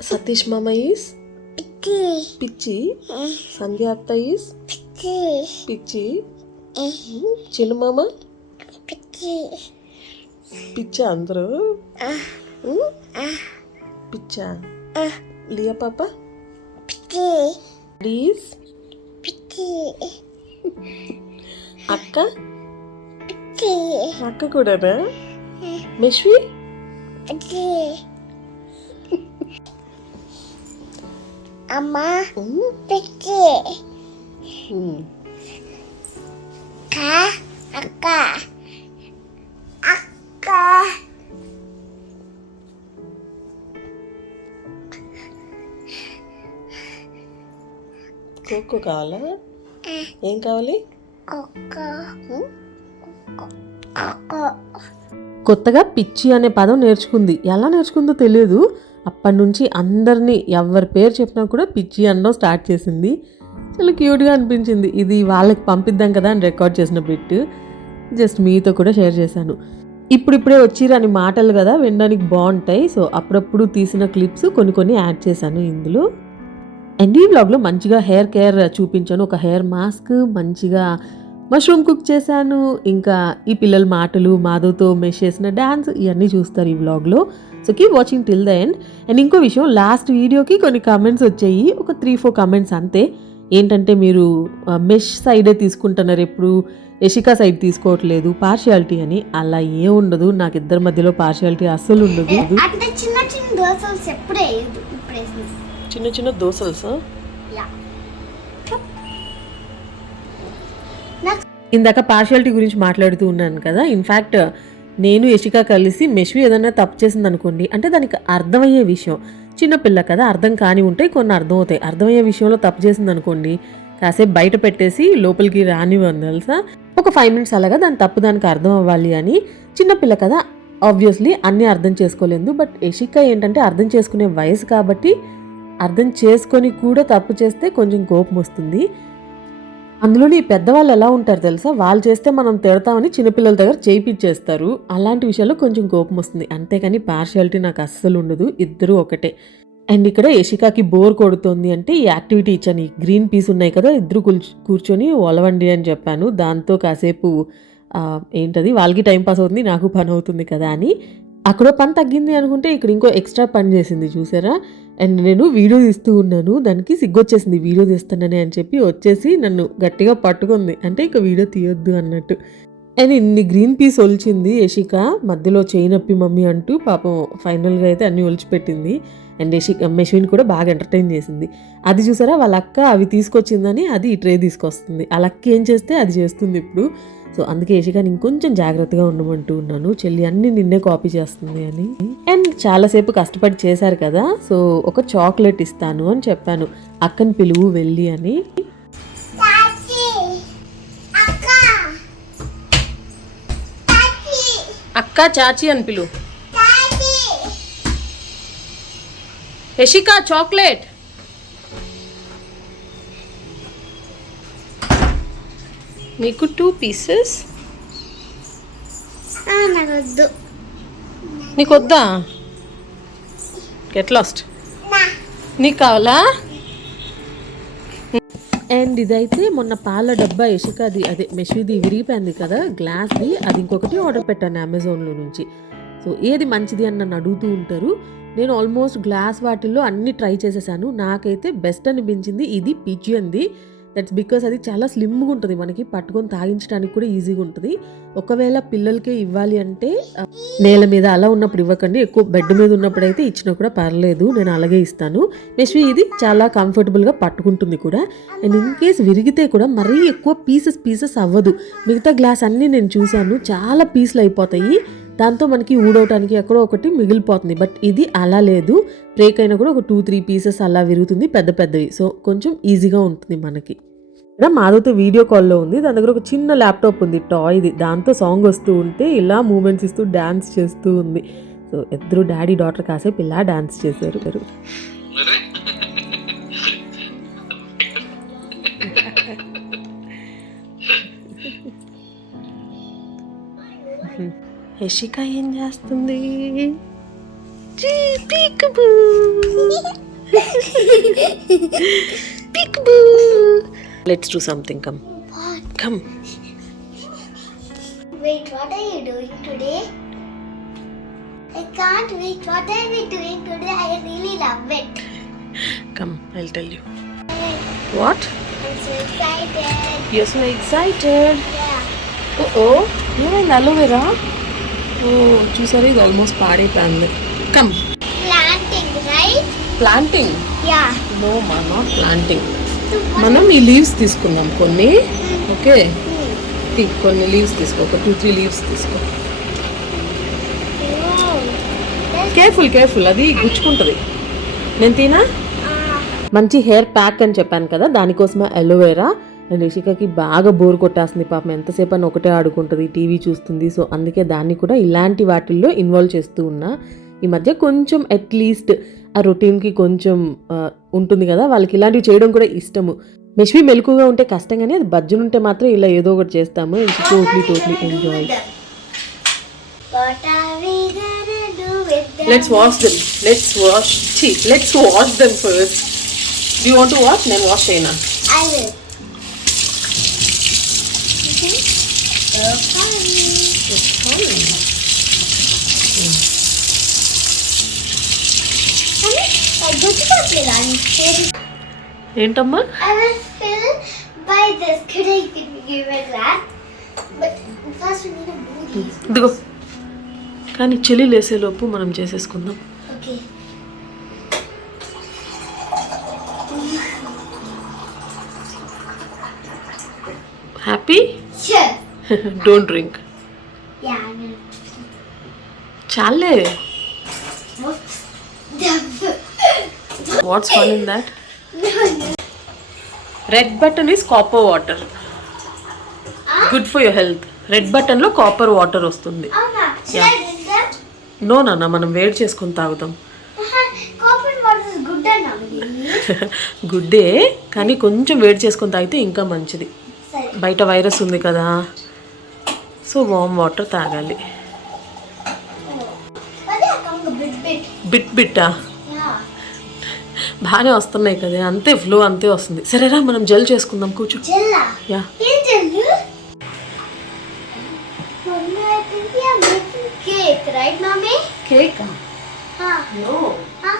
Satish Mama is Pichi. Sandhya Atta is Pichi. Chinu Mama Picha andru Picha. Lia Papa is Akka కూడానా? మెష్వి అమ్మా పిచ్చి అక్క అక్క cocoa కావాలా? ఏం కావాలి? కొత్తగా పిచ్చి అనే పదం నేర్చుకుంది. ఎలా నేర్చుకుందో తెలియదు. అప్పటి నుంచి అందరినీ ఎవరి పేరు చెప్పినా కూడా పిచ్చి అనడం స్టార్ట్ చేసింది. చాలా క్యూట్గా అనిపించింది. ఇది వాళ్ళకి పంపిద్దాం కదా అని రికార్డ్ చేసిన బిట్ జస్ట్ మీతో కూడా షేర్ చేశాను. ఇప్పుడిప్పుడే వచ్చిరని మాటలు కదా, వినడానికి బాగుంటాయి. సో అప్పుడప్పుడు తీసిన క్లిప్స్ కొన్ని యాడ్ చేశాను ఇందులో. అండ్ ఈ వ్లాగ్లో మంచిగా హెయిర్ కేర్ చూపించాను. ఒక హెయిర్ మాస్క్, మంచిగా మష్రూమ్ కుక్ చేశాను. ఇంకా ఈ పిల్లల మాటలు, మాధవ్తో మెష్ చేసిన డ్యాన్స్, ఇవన్నీ చూస్తారు ఈ వ్లాగ్లో. So keep watching till the end. And ఇంకో విషయం, లాస్ట్ వీడియోకి కొన్ని కామెంట్స్ వచ్చాయి. ఒక 3-4 కామెంట్స్ అంతే. ఏంటంటే మీరు మెష్ సైడే తీసుకుంటున్నారు, ఎప్పుడు యశికా సైడ్ తీసుకోవట్లేదు, పార్షియాలిటీ అని. అలా ఏం ఉండదు. నాకు ఇద్దరి మధ్యలో పార్షియాలిటీ అస్సలు ఉండదు. చిన్న చిన్న దోసలు ఇందాక పార్షియాలిటీ గురించి మాట్లాడుతూ ఉన్నాను కదా. ఇన్ఫ్యాక్ట్ నేను యశిక కలిసి మెష్వి ఏదైనా తప్పు చేసింది అనుకోండి, అంటే దానికి అర్థమయ్యే విషయం, చిన్నపిల్ల కదా, అర్థం కాని ఉంటాయి, కొన్ని అర్థం అవుతాయి. అర్థమయ్యే విషయంలో తప్పు చేసింది అనుకోండి, కాసేపు బయట పెట్టేసి లోపలికి రానివ్వండి తెలుసా. ఒక 5 minutes అలాగా దాని తప్పు దానికి అర్థం అవ్వాలి అని. చిన్నపిల్ల కదా, ఆబ్వియస్లీ అన్నీ అర్థం చేసుకోలేదు. బట్ యశిక ఏంటంటే అర్థం చేసుకునే వయసు కాబట్టి అర్థం చేసుకొని కూడా తప్పు చేస్తే కొంచెం కోపం వస్తుంది. అందులోని పెద్దవాళ్ళు ఎలా ఉంటారు తెలుసా, వాళ్ళు చేస్తే మనం తిడతామని చిన్నపిల్లల దగ్గర చేయించేస్తారు. అలాంటి విషయాల్లో కొంచెం కోపం వస్తుంది. అంతేకాని పార్షియాలిటీ నాకు అస్సలు ఉండదు. ఇద్దరు ఒకటే. అండ్ ఇక్కడ యశికాకి బోర్ కొడుతుంది అంటే ఈ యాక్టివిటీ ఇచ్చాను. ఈ గ్రీన్ పీస్ ఉన్నాయి కదా, ఇద్దరు కూర్చొని ఒలవండి అని చెప్పాను. దాంతో కాసేపు ఏంటది వాళ్ళకి టైం పాస్ అవుతుంది, నాకు పని అవుతుంది కదా అని. అక్కడ పని తగ్గింది అనుకుంటే ఇక్కడ ఇంకో ఎక్స్ట్రా పని చేసింది చూసారా. అండ్ నేను వీడియో తీస్తూ ఉన్నాను, దానికి సిగ్గొచ్చేసింది వీడియో తీస్తానని అని చెప్పి వచ్చేసి నన్ను గట్టిగా పట్టుకుంది. అంటే ఇక వీడియో తీయొద్దు అన్నట్టు. అండ్ ఇన్ని గ్రీన్ పీస్ ఒలిచింది యశిక, మధ్యలో చేయి నొప్పి మమ్మీ అంటూ. పాపం ఫైనల్గా అయితే అన్నీ ఒలిచిపెట్టింది. అండ్ మెషిన్ కూడా బాగా ఎంటర్టైన్ చేసింది. అది చూసారా, వాళ్ళ అక్క అవి తీసుకొచ్చిందని అది ఈ ట్రే తీసుకొస్తుంది. వాళ్ళ అక్క ఏం చేస్తే అది చేస్తుంది ఇప్పుడు. సో అందుకే యశికాని ఇంకొంచెం జాగ్రత్తగా ఉండమంటూ ఉన్నాను, చెల్లి అన్ని నిన్నే కాపీ చేస్తుంది అని. అండ్ చాలాసేపు కష్టపడి చేశారు కదా, సో ఒక చాక్లెట్ ఇస్తాను అని చెప్పాను. అక్కని పిలువు వెళ్ళి అని. అక్క చాచి అని పిలువు. యశిక చాక్లెట్. మీకు 2 pieces. నీకు వద్దా? Get lost. నీకు కావాలా? అండ్ ఇదైతే మొన్న పాల డబ్బా యశికాది, అదే మెష్విది విరిగిపోయింది కదా గ్లాస్ది, అది ఇంకొకటి ఆర్డర్ పెట్టాను అమెజాన్లో నుంచి. సో ఏది మంచిది అని నన్ను అడుగుతూ ఉంటారు. నేను ఆల్మోస్ట్ గ్లాస్ వాటిల్లో అన్నీ ట్రై చేసేసాను. నాకైతే బెస్ట్ అనిపించింది ఇది పిజియన్ది. దట్స్ బికాస్ అది చాలా స్లిమ్గా ఉంటుంది, మనకి పట్టుకొని తాగించడానికి కూడా ఈజీగా ఉంటుంది. ఒకవేళ పిల్లలకే ఇవ్వాలి అంటే నేల మీద అలా ఉన్నప్పుడు ఇవ్వకండి, ఎక్కువ బెడ్ మీద ఉన్నప్పుడు అయితే ఇచ్చినా కూడా పర్లేదు, నేను అలాగే ఇస్తాను. మెష్వి ఇది చాలా కంఫర్టబుల్గా పట్టుకుంటుంది కూడా. అండ్ ఇన్ కేస్ విరిగితే కూడా మరీ ఎక్కువ పీసెస్ అవ్వదు. మిగతా గ్లాస్ అన్నీ నేను చూశాను, చాలా పీసులు అయిపోతాయి. దాంతో మనకి ఊడవటానికి ఎక్కడో ఒకటి మిగిలిపోతుంది. బట్ ఇది అలా లేదు, బ్రేక్ అయినా కూడా ఒక 2-3 pieces అలా విరుగుతుంది, పెద్దవి. సో కొంచెం ఈజీగా ఉంటుంది మనకి. ఇక్కడ మాధవ్తో వీడియో కాల్లో ఉంది, దాని దగ్గర ఒక చిన్న ల్యాప్టాప్ ఉంది టాయ్ది, దాంతో సాంగ్ వస్తూ ఉంటే ఇలా మూమెంట్స్ ఇస్తూ డ్యాన్స్ చేస్తూ ఉంది. సో ఇద్దరు డాడీ డాటర్ కాసేపు ఇలా డ్యాన్స్ చేశారు. యశిక ఏం చేస్తుంది? Peekaboo. Let's do something. Come. What? Come. Wait, what are you doing today? I can't wait. What are we doing today? I really love it. Come. I'll tell you. What? I'm so excited. You're so excited. Yeah. Oh. ఏమైంది aloe vera? ఓ చూసారా, ఇది almost పాడైపోయింది. Come. Planting, right? Planting? Yeah. No మా, not planting. మనం ఈ leaves తీసుకుందాం కొన్ని. ఓకే, కొన్ని లీవ్స్ తీసుకో, ఒక 2-3 లీవ్స్ తీసుకో. కేర్ఫుల్, అది గుచ్చుకుంటుంది. నేను తినా. మంచి హెయిర్ ప్యాక్ అని చెప్పాను కదా, దానికోసమే అలోవెరా. అండ్ రిషికకి బాగా బోర్ కొట్టేస్తుంది పాపం, ఎంతసేపు అని ఒకటే ఆడుకుంటుంది, టీవీ చూస్తుంది. సో అందుకే దాన్ని కూడా ఇలాంటి వాటిల్లో ఇన్వాల్వ్ చేస్తూ ఉన్నా. ఈ మధ్య కొంచెం అట్లీస్ట్ ఆ రొటీన్కి కొంచెం ఉంటుంది కదా, వాళ్ళకి ఇలాంటివి చేయడం కూడా ఇష్టము. మెష్వి మెలకుగా ఉంటే కష్టం, కానీ అది బజ్జునుంటే మాత్రం ఇలా ఏదో ఒకటి చేస్తాము. It's totally enjoy. What are we gonna do with them? Let's wash them first. Do you want to wash? నేను వాష్ చేయనా? I will. So funny. I go to the lunch. ఏంటమ్మా? I will fill by this. Could I give a glass? But first we need to do these. ఇదిగో, కానీ చెల్లి లేసేలోపు మనం చేసేసుకుందాం. Okay. Happy? Sure. Don't drink. Yeah, I'm gonna. చాలే. Whoops. What's fun in that? No. Red button is copper water. Good for your health. Red బటన్లో copper water వస్తుంది. Oh, no. Should I drink them? No నాన్న, మనం వేడి చేసుకొని తాగుతాం. Coffee water is good enough. గుడ్డే, కానీ కొంచెం వేడి చేసుకొని తాగితే ఇంకా మంచిది. Sorry. బయట వైరస్ ఉంది కదా, సో వామ్ వాటర్ తాగాలి. But I come a bit. బిట్టా Yeah. బాగానే వస్తున్నాయి కదా, అంతే ఫ్లో అంతే వస్తుంది. సరేరా మనం జెల్ చేసుకుందాం, కూర్చో. Jella. Yeah. Can tell you? Mommy, I think we are making cake, right, Mommy? Cake? Huh? No. Huh?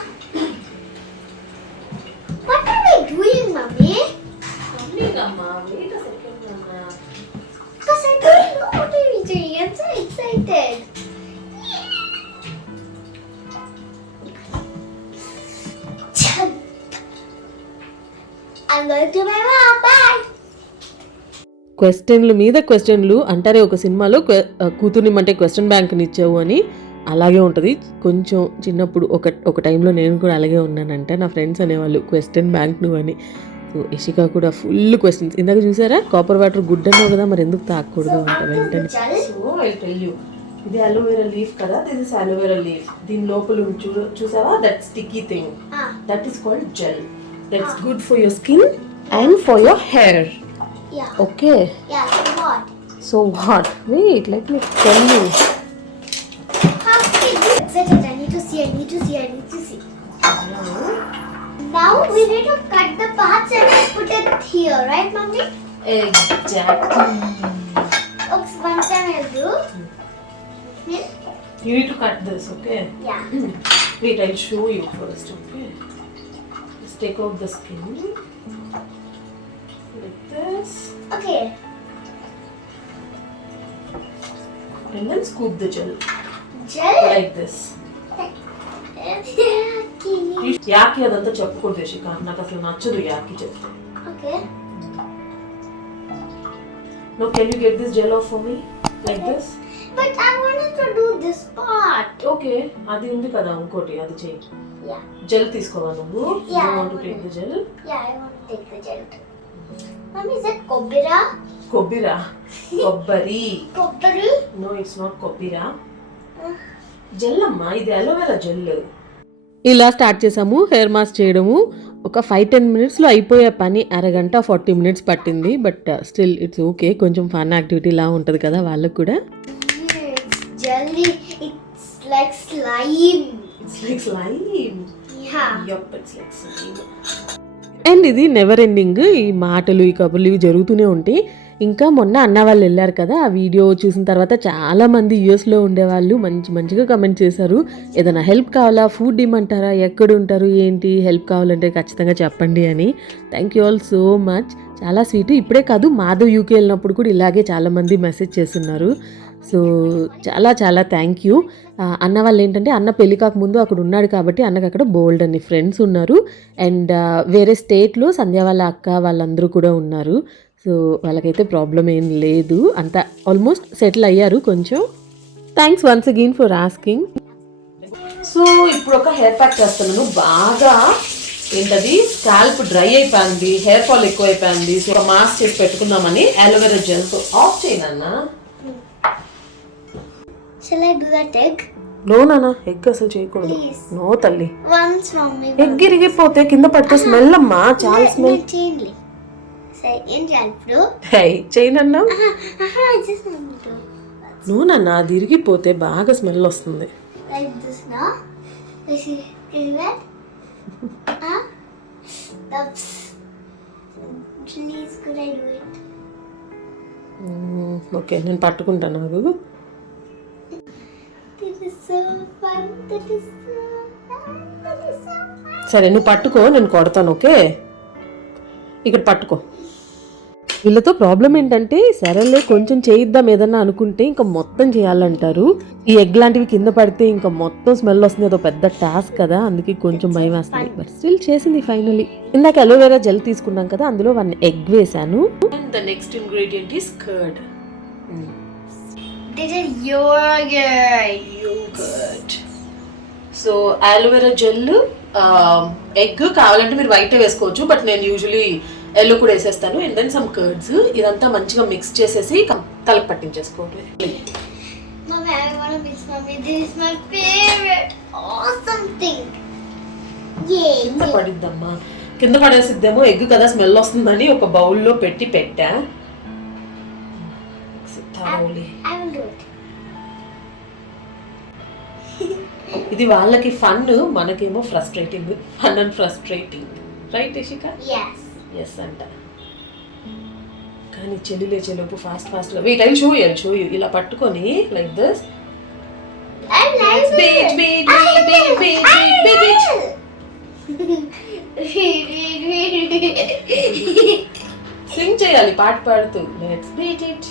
What are we doing, Mommy? Because I don't know what are we doing. I'm so excited. Jump. I'm going to my mom. Bye. క్వశ్చన్లు మీద క్వశ్చన్లు అంటారే, ఒక సినిమాలో కూతుర్నిమ్మంటే question బ్యాంక్ని ఇచ్చావు అని, అలాగే ఉంటుంది. కొంచెం చిన్నప్పుడు ఒక టైంలో నేను కూడా అలాగే ఉన్నానంటే, నా ఫ్రెండ్స్ అనేవాళ్ళు క్వశ్చన్ బ్యాంక్ నువ్వు అని. సో ఇషికా కూడా ఫుల్ క్వశ్చన్స్. ఇందాక చూసారా, కాపర్ వాటర్ గుడ్ అన్నావు కదా, మరి ఎందుకు తాగకూడదు అంట వెంటనే. సో ఐ టెల్ యూ, ఇది అలోవెరా లీఫ్ కదా, దిస్ ఇస్ అలోవెరా లీఫ్. దీని లోపల చూసావా, that sticky thing, that is called gel. That's good for your skin and for your hair. Yeah. Okay, Yeah, so what? so what? Wait, let me tell you. How excited. I need to see. Now we need to cut the parts and put it here, right, Mommy? Exactly. Okay, one time I'll do. You need to cut this, okay? Yeah. Wait, I'll show you first, okay? Just take out the skin. Like this. Okay. And then scoop the gel. Gel? Like this. యాకి అదంతా చెప్పకూడదు శిఖ, నాకు అసలు నచ్చదు యాకి చెప్తే. Okay. No, can you get this gel off for me? Like this? But I wanted to do this part. Okay, అది ఉంది కదా ఇంకోటి, అది చెయ్యి. Yeah. జెల్ తీసుకోవా నువ్వు? Yeah, You want to I take the gel? Yeah, I want to take the gel. Mommy, is that kobira? కొబ్బిరా? కొబ్బరి. Kobbari? No, it's not కొబ్బిరా. Gel అమ్మా, ఇది అలోవెరా జెల్. ఇలా స్టార్ట్ చేసాము హెయిర్ మాస్క్ చేయడము. ఒక 5-10 మినిట్స్లో అయిపోయే పని అరగంట 40 మినిట్స్ పట్టింది. బట్ స్టిల్ ఇట్స్ ఓకే, కొంచెం ఫన్ యాక్టివిటీ లా ఉంటుంది కదా వాళ్ళకు కూడా. It's jelly. It's like slime. It's like slime. Yeah. Yup, it's like slime. And ఇది నెవర్ ఎండింగ్, ఈ మాటలు ఈ కబుర్లు ఇవి జరుగుతూనే ఉంటాయి. ఇంకా మొన్న అన్న వాళ్ళు వెళ్ళారు కదా, ఆ వీడియో చూసిన తర్వాత చాలామంది యూఎస్లో ఉండేవాళ్ళు మంచిగా కమెంట్ చేశారు. ఏదైనా హెల్ప్ కావాలా, ఫుడ్ ఇమ్మంటారా, ఎక్కడ ఉంటారు, ఏంటి, హెల్ప్ కావాలంటే ఖచ్చితంగా చెప్పండి అని. Thank you all so much. చాలా స్వీట్. ఇప్పుడే కాదు, మాధవ్ యూకే వెళ్ళినప్పుడు కూడా ఇలాగే చాలామంది మెసేజ్ చేస్తున్నారు. సో చాలా చాలా థ్యాంక్ యూ. అన్న వాళ్ళు ఏంటంటే అన్న పెళ్లి కాకముందు అక్కడ ఉన్నాడు కాబట్టి అన్నకు అక్కడ బోల్డ్ అని ఫ్రెండ్స్ ఉన్నారు. అండ్ వేరే స్టేట్లో సంధ్య వాళ్ళ అక్క వాళ్ళందరూ కూడా ఉన్నారు. సో వాళ్ళకైతే ప్రాబ్లం ఏం లేదు, అంతా ఆల్మోస్ట్ సెటిల్ అయ్యారు కొంచెం. Thanks once again for asking. So ఇప్పుడు ఒక హెయిర్ ప్యాక్ చేస్తున్నాను. బాగా ఏంటది స్కాల్ప్ డ్రై అయిపోయింది, హెయిర్ ఫాల్ ఎక్కువ అయిపోయింది. సో ఒక మాస్క్ చేసి పెట్టుకుందామని అలోవెరా జెల్తో. ఆఫ్ చేయనన్నా. Shall I do that egg? No నానా, ఎగ్ అసలు చేయకూడదు. Please. నో తల్లి, Once mommy. ఎగ్ ఇరిగిపోతే కింద పడితే స్మెల్ అమ్మా, చాలా smell. Chainly. Say in jalpro. చేయనన్నా. I just want to. No నాన్న, అది ఇరిగిపోతే బాగా స్మెల్ వస్తుంది. Like this now. This is that. That's. Please, could I do it? Okay, నేను పట్టుకుంటాను. నాకు This is so fun. That is so fun. That is so fun. సరే, నువ్వు పట్టుకో, నేను కొడతాను. ఓకే, ఇక్కడ పట్టుకో. వీళ్ళతో ప్రాబ్లం ఏంటంటే సరేలే కొంచెం చేయిద్దాం ఏదన్నా అనుకుంటే ఇంకా మొత్తం చేయాలంటారు. ఈ ఎగ్ లాంటివి కింద పడితే ఇంకా మొత్తం స్మెల్ వస్తుంది, అదో పెద్ద టాస్క్ కదా, అందుకే కొంచెం భయం వేస్తుంది. బట్ స్టిల్ చేసింది ఫైనలీ. ఇందాక అలోవెరా జెల్ తీసుకున్నాం కదా, అందులో 1 ఎగ్ వేసాను. And the next ingredient is curd. This is yogurt. So aloe vera gel, egg కావాలంటే మీరు వైట్ వేసుకోవచ్చు, బట్ నేను యూజువలీ ఎల్లో కూడా వేసేస్తాను. And then some curds. ఇదంతా మంచిగా మిక్స్ చేసేసి తలకు పట్టించేసుకోండి. Mommy, I want to mix. Mommy, this is my favorite. Awesome thing. Yay. కింద పడిద్దమ్మా, కింద పడేసిద్దేమో, ఎగ్ కదా స్మెల్ వస్తుందని ఒక బౌల్లో పెట్టా. I will do it. ఇది వాళ్ళకి ఫన్, మనకేమో frustrating. Fun and frustrating, right Ishika? Yes. Yes అంట. కానీ చెల్లి లేచేలోపు ఫాస్ట్గా వెయిట్, ఐ షో యూ. ఇలా పట్టుకొని like this. I like it. Beat. Singh చేయాలి పాట పాడుతూ. Let's beat it.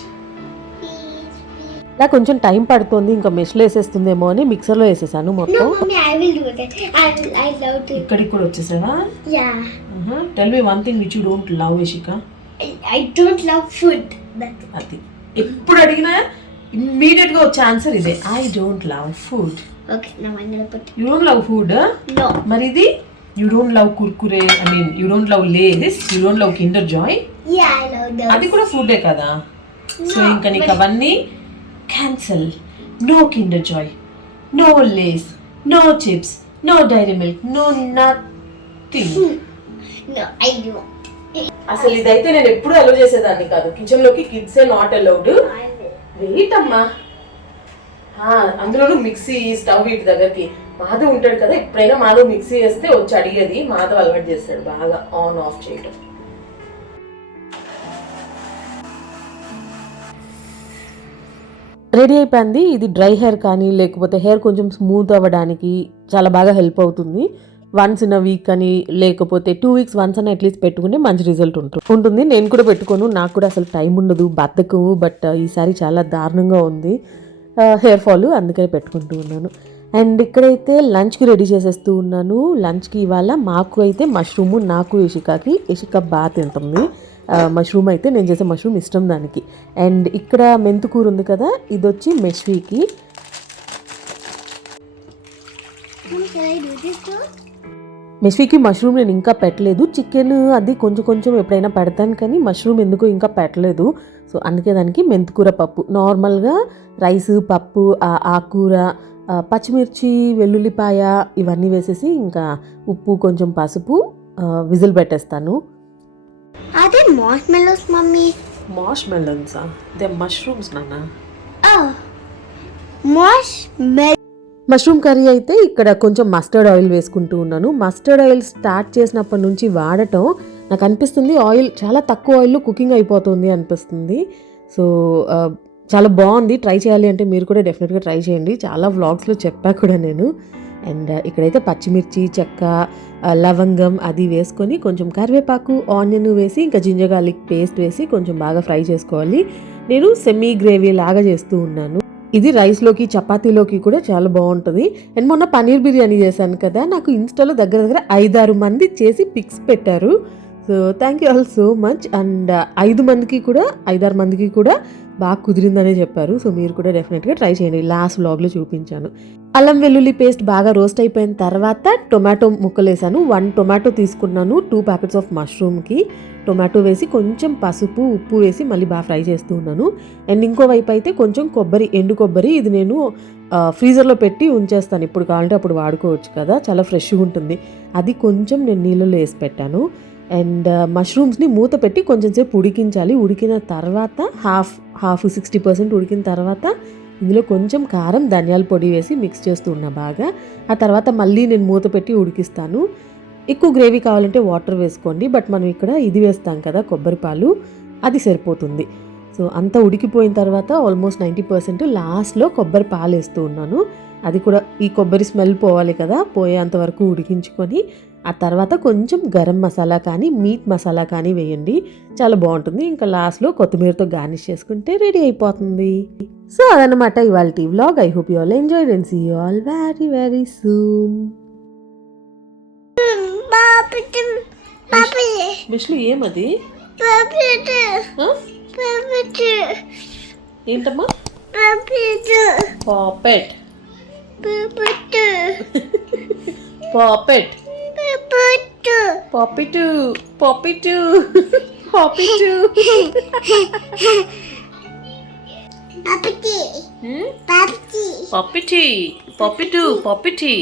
ఇలా కొంచెం టైం పడుతుంది, ఇంకా మెష్లో వేసేస్తుందేమో అని మిక్సర్లో వేసేసాను మొత్తం. No, mommy, I will do it. I love it. ఇక్కడికి కూడా వచ్చేసావా? Yeah. Tell me one thing which you don't love Ishika. I don't love food. అది ఎప్పుడు అడిగినా ఇమ్మీడియట్ గా వచ్చే ఆన్సర్ ఇదే, I don't love food. Okay, now I'm gonna put. You don't love food? No. మరి ఇది you don't love Kurkure, I mean you don't love Lay's, you don't love Kinder Joy. Yeah, I love those. అది కూడా ఫుడే కదా. So ఇంకా నీకు అవన్నీ cancel. No Kinder Joy, no Lay's, no chips, no Dairy Milk, no nothing. No, I don't. అసలు ఇదైతే నేను ఎప్పుడు అలౌ చేసేదాన్ని కాదు, కిచెన్ లోకి kids not allowed. I will. Wait అమ్మా. అందులోనూ మిక్సీ, స్టవ్ వీటి దగ్గరికి. మాధవ్ ఉంటాడు కదా, ఎప్పుడైనా మాధవ్ మిక్సీ వేస్తే వచ్చి అడిగేది. మాధవ్ అలవాటు చేస్తాడు బాగా ఆన్ ఆఫ్ చేయడం. రెడీ అయిపోయింది. ఇది డ్రై హెయిర్ కానీ లేకపోతే హెయిర్ కొంచెం స్మూత్ అవ్వడానికి చాలా బాగా హెల్ప్ అవుతుంది. వన్స్ ఇన్ అ వీక్ అని లేకపోతే 2 weeks వన్స్ అని అట్లీస్ట్ పెట్టుకుంటే మంచి రిజల్ట్ ఉంటుంది. నేను కూడా పెట్టుకోను, నాకు కూడా అసలు టైం ఉండదు, బద్ధకం. బట్ ఈసారి చాలా దారుణంగా ఉంది హెయిర్ ఫాల్, అందుకని పెట్టుకుంటూ ఉన్నాను. అండ్ ఇక్కడైతే లంచ్కి రెడీ చేసేస్తూ ఉన్నాను. లంచ్కి ఇవాళ మాకు అయితే మష్రూము, నాకు ఇషికాకి. ఇషిక బాగా తింటుంది మష్రూమ్, అయితే నేను చేసే మష్రూమ్ ఇష్టం దానికి. అండ్ ఇక్కడ మెంతుకూర ఉంది కదా, ఇది వచ్చి మెష్వీకి. Can I do this too? మెష్వీకి మష్రూమ్ నేను ఇంకా పెట్టలేదు. చికెన్ అది కొంచెం ఎప్పుడైనా పెడతాను, కానీ మష్రూమ్ ఎందుకో ఇంకా పెట్టలేదు. సో అందుకే దానికి మెంతుకూర పప్పు, నార్మల్గా రైస్, పప్పు, ఆకుకూర, పచ్చిమిర్చి, వెల్లుల్లిపాయ ఇవన్నీ వేసేసి ఇంకా ఉప్పు, కొంచెం పసుపు, విజిల్ పెట్టేస్తాను. Are they marshmallows, mommy? మార్ష్మెలన్సా? దే మష్రూమ్స్ నాన్న. Oh, marshmallow. మష్రూమ్ కర్రీ అయితే ఇక్కడ కొంచెం మస్టర్డ్ ఆయిల్ వేసుకుంటూ ఉన్నాను. మస్టర్డ్ ఆయిల్ స్టార్ట్ చేసినప్పటి నుంచి వాడటం నాకు అనిపిస్తుంది ఆయిల్ చాలా తక్కువ ఆయిల్లో కుకింగ్ అయిపోతుంది అనిపిస్తుంది. సో చాలా బాగుంది. ట్రై చేయాలి అంటే మీరు కూడా డెఫినెట్గా ట్రై చేయండి. చాలా వ్లాగ్స్లో చెప్పా కూడా నేను. అండ్ ఇక్కడైతే పచ్చిమిర్చి, చెక్క, లవంగం అది వేసుకొని కొంచెం కరివేపాకు, ఆనియన్ వేసి ఇంకా జింజర్ గార్లిక్ పేస్ట్ వేసి కొంచెం బాగా ఫ్రై చేసుకోవాలి. నేను సెమీ గ్రేవీ లాగా చేస్తూ ఉన్నాను. ఇది రైస్లోకి, చపాతీలోకి కూడా చాలా బాగుంటుంది. అండ్ మొన్న పన్నీర్ బిర్యానీ చేశాను కదా, నాకు ఇన్స్టాలో దగ్గర 5-6 మంది చేసి పిక్స్ పెట్టారు. So thank you all so much. And 5-6 మందికి కూడా బాగా కుదిరిందనే చెప్పారు. సో మీరు కూడా డెఫినెట్గా ట్రై చేయండి. లాస్ట్ వ్లాగ్లో చూపించాను. అల్లం వెల్లుల్లి పేస్ట్ బాగా రోస్ట్ అయిపోయిన తర్వాత టొమాటో ముక్కలు వేసాను. 1 టొమాటో తీసుకున్నాను 2 ప్యాకెట్స్ ఆఫ్ మష్రూమ్కి. టొమాటో వేసి కొంచెం పసుపు, ఉప్పు వేసి మళ్ళీ బాగా ఫ్రై చేస్తూ ఉన్నాను. అండ్ ఇంకోవైపు అయితే కొంచెం ఎండు కొబ్బరి ఇది నేను ఫ్రీజర్లో పెట్టి ఉంచేస్తాను. ఇప్పుడు కావాలంటే అప్పుడు వాడుకోవచ్చు కదా, చాలా ఫ్రెష్గా ఉంటుంది. అది కొంచెం నేను నీళ్ళలో వేసి పెట్టాను. అండ్ మష్రూమ్స్ని మూత పెట్టి కొంచెం సేపు ఉడికించాలి. ఉడికిన తర్వాత హాఫ్ 60% ఉడికిన తర్వాత ఇందులో కొంచెం కారం, ధనియాల పొడి వేసి మిక్స్ చేస్తూ ఉన్నా బాగా. ఆ తర్వాత మళ్ళీ నేను మూత పెట్టి ఉడికిస్తాను. ఎక్కువ గ్రేవీ కావాలంటే వాటర్ వేసుకోండి. బట్ మనం ఇక్కడ ఇది వేస్తాం కదా కొబ్బరి పాలు, అది సరిపోతుంది. సో అంతా ఉడికిపోయిన తర్వాత ఆల్మోస్ట్ 90% లాస్ట్లో కొబ్బరి పాలు వేస్తూ ఉన్నాను. అది కూడా ఈ కొబ్బరి స్మెల్ పోవాలి కదా, పోయేంత వరకు ఉడికించుకొని ఆ తర్వాత కొంచెం గరం మసాలా కానీ, మీట్ మసాలా కానీ వేయండి, చాలా బాగుంటుంది. ఇంకా లాస్ట్లో కొత్తిమీరతో గార్నిష్ చేసుకుంటే రెడీ అయిపోతుంది. సో అదనమాట ఇవాళ vlog. I hope you all enjoyed and see you all very very soon. మిష్లు ఏమది? ఏంటమ్మా? పాపెట్. పాపెట్. పాపిటు. పాపిటు. పాపిటు. పాపిటి. పాపిటి. పాపిటు. పాపిటి.